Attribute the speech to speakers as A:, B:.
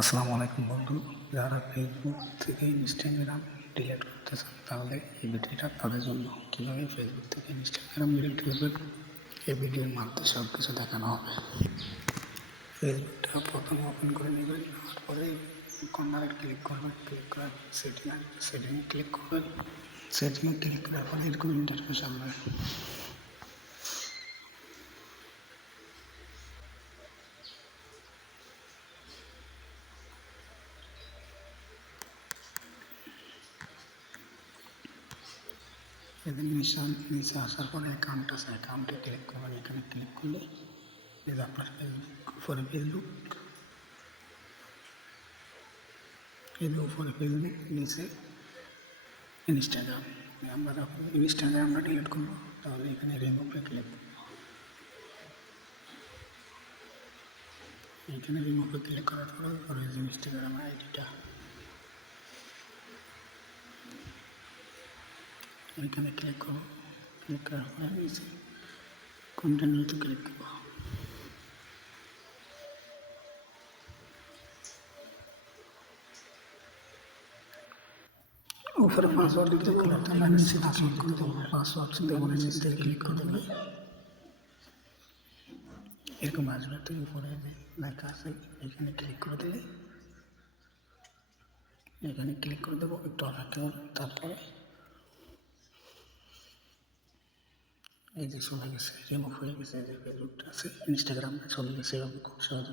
A: আসসালামু আলাইকুম বন্ধু। যারা ফেসবুক থেকে ইনস্টাগ্রাম ডিলিট করতে চান, তাহলে এই ভিডিওটা তাদের জন্য। কীভাবে ফেসবুক থেকে ইনস্টাগ্রাম ডিলিট করবেন? এই ভিডিওর মাধ্যমে সব কিছু দেখানো হবে। ফেসবুকটা প্রথম ওপেন করে নেবেন, নেওয়ার কর্নারে ক্লিক করবেন। ক্লিক করার সেটিং সেটিংয়ে ক্লিক করবেন। সেটিংয়ে ক্লিক করার পরে এরকম ইন্টারফেস আসবে। এদের নিচে নিচে আসার পরে অ্যাকাউন্ট আছে। অ্যাকাউন্টে ক্লিক করবেন, এখানে ক্লিক করলে আপনার ফেসবুক উপরে ফেসবুক যে উপরে ফেসবুক নিচে ইনস্টাগ্রাম আমরা যখন ইনস্টাগ্রাম আমরা ডিলিট করব, তাহলে এখানে রিমুভে ক্লিক করব। এখানে রিমুভে ক্লিক করার পরে ওর ইনস্টাগ্রাম আইডিটা এখানে ক্লিক করব ক্লিক করার পরে নিচে কন্টিনিউতে ক্লিক করব উপরে পাসওয়ার্ড দিতে গেলে তাহলে নিচে পাসওয়ার্ড করে দেবো। পাসওয়ার্ড দেবো নিচে ক্লিক করে দেবে। এরকম আসবে তো উপরে লেখা আছে, এখানে ক্লিক করে দিলে এখানে ক্লিক করে দেবো, একটু অপেক্ষা তারপরে এই যে চলে গেছে রিমুভ হয়ে গেছে যে ফেসবুকটা আছে ইনস্টাগ্রামটা চলে গেছে এরকম খুব সহজে